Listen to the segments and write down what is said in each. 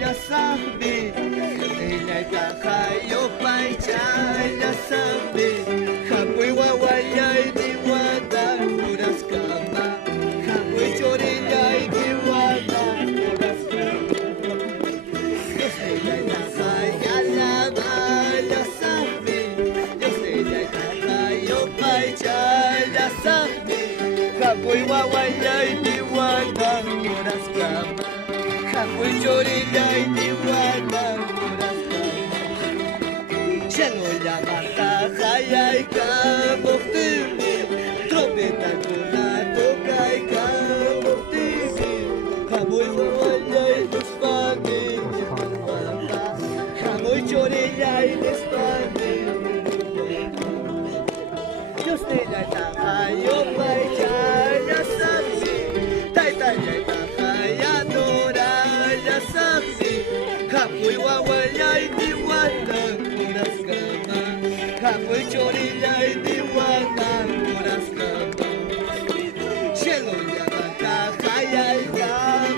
يا صاحبي إلى تخيل بايجا يا صاحبي خبوي ووايدي ودا فورس كما خبوي جوري يايدي ودا فورس يا صاحبي إلى تخيل بايجا يا صاحبي خبوي ووايدي ودا فورس كما خبوي جوري يايدي ودا Cielo la mata, jayaika, moftimi, trompeta kuna tokaika, moftimi, kamoy mawalay luspami, kamoy choriyay luspami. Diyos nila tayo may kaya sabi, tay-tayay kaya noraya sabi, kamoy wawalay diwanag. Kamoy choriyay diwanag oras ka ba? Cielo yamata kayay ka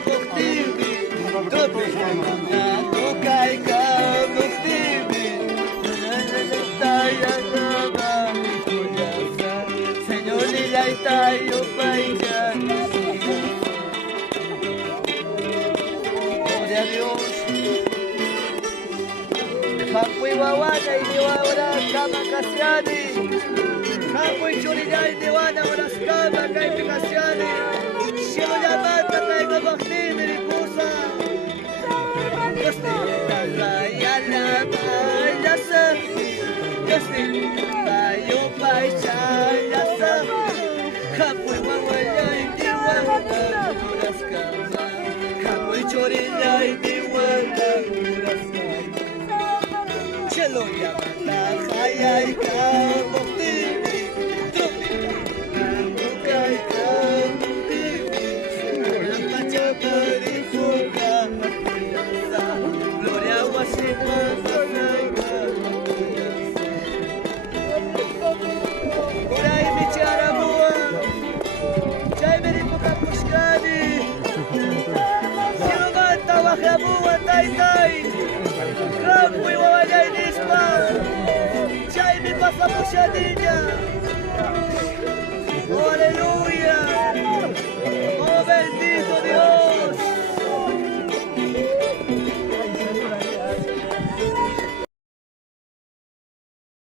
muktimi, trope na tukay ka muktimi, nananagtayan na ba ikuyasan, Senyor nila'y tayo pa'y dyan. Gloria a Dios. Kapoy wawana iniwawala kama kasyani. Kapoy chulida iniwana walas kama kay kasyani. Sino yamata kay mabaktini ni pusa. Diyos nila kaya naman nasakti. Diyos nila tayo pa'y siya nasakti. Kapoy wawala iniwana walas kama. Kapoy chulida iniwana walas kama. Cielo yamata kayay ka muktimi, trompeta na tukay ka muktimi, walang patyabari ko ka magkuyasa, gloria wasipan sanay ka magkuyasa. Kuray bichara mua, chay meri puka pushkani, sino man tawak ya mua tay-tay, Kapoy wawalay nispa, chay mi pasa po siya din niya.